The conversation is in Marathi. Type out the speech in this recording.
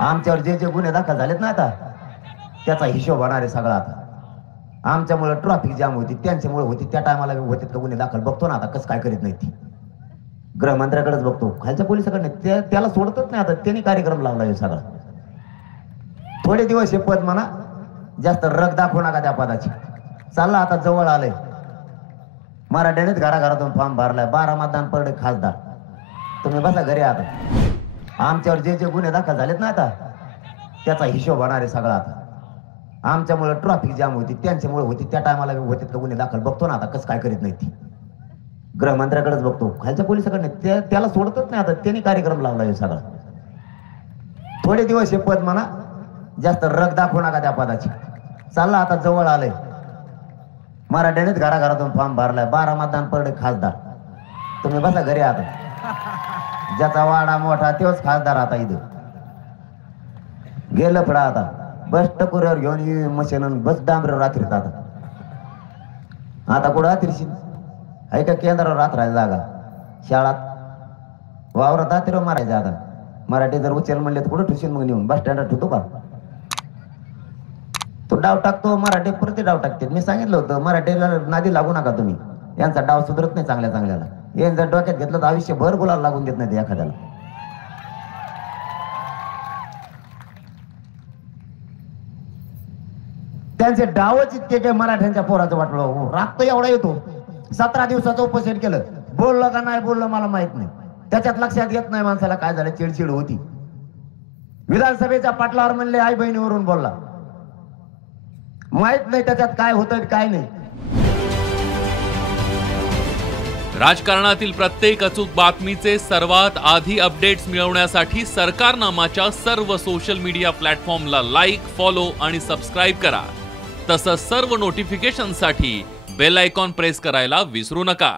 आमच्यावर जे जे गुन्हे दाखल झालेत ना आता त्याचा हिशोब होणार आहे सगळा आता। आमच्यामुळे ट्रॅफिक जाम होती, त्यांच्यामुळे होती, त्या टायमाला होते का गुन्हे दाखल बघतो ना आता कसं काय करीत नाही ती। गृहमंत्र्याकडेच बघतो, खालच्या पोलिसाकडे त्याला सोडतच नाही आता, त्यांनी कार्यक्रम लावला आहे सगळा। थोडे दिवस हे पद म्हणा, जास्त रग दाखवू नका त्या पदाची। चालला आता जवळ आलंय, मराठ्यानेच घराघरातून फॉर्म भरलाय, 12 मतदान पडले खासदार। तुम्ही बसा घरी आता। आमच्यावर जे जे गुन्हे दाखल झालेत ना आता त्याचा हिशोब होणार आहे सगळा आता। आमच्यामुळे ट्रॅफिक जाम होती, त्यांच्यामुळे होती, त्या टायमाला होते का गुन्हे दाखल बघतो ना आता कसं काय करीत नाही ती। गृहमंत्र्याकडेच बघतो, खालच्या पोलिसाकडे त्याला सोडतच नाही आता, त्यांनी कार्यक्रम लावला आहे सगळा। थोडे दिवस हे पद म्हणा, जास्त रग दाखवू नका त्या पदाची। चालला आता जवळ आलंय, मराठ्यानेच घराघरातून फॉर्म भरलाय, 12 मतदान पडले खासदार। तुम्ही बसा घरी आता। ज्याचा वाडा मोठा तोच खासदार आता इथं गेलं पडा आता। बस टकुऱ्यावर घेऊन ये मशीन, बस डांबरे रात्रीत आता। आता कुठं रात्रीशी आहे का केंद्रावर रात राहायला जागा, शाळात वावरात रात्रीवर मारायचं आता। मराठी जर उचल म्हणले तर कुठं ठुशील मग नेऊन, बस स्टँडवर ठेवतो का? तो डाव टाकतो, मराठी प्रति डाव टाकते। मी सांगितलं होतं मराठीला नादी लागू नका तुम्ही, यांचा डाव सुधरत नाही चांगल्या चांगल्याला। हे जर डोक्यात घेतलं तर आयुष्यभर गुलाल लागून देत नाही एखाद्याला। त्यांचे डावच इतके काय मराठ्यांच्या पोराचं वाटलं, राग एवढा येतो। 17 दिवसाचं उपोषण केलं, बोललं का नाही बोललं मला माहित नाही, त्याच्यात लक्षात येत नाही माणसाला काय झालं, चिडचिड होती। विधानसभेच्या पाटलावर म्हणले आई बहिणीवरून बोलला, माहित नाही त्याच्यात काय होतं काय नाही। राजकारणातील प्रत्येक अचूक बातमीचे सर्वात आधी अपडेट्स मिळवण्यासाठी सरकारनामाच्या सर्व सोशल मीडिया प्लॅटफॉर्मला लाईक, फॉलो आणि सबस्क्राईब करा। तसंच सर्व नोटिफिकेशनसाठी बेल आयकॉन प्रेस करायला विसरू नका।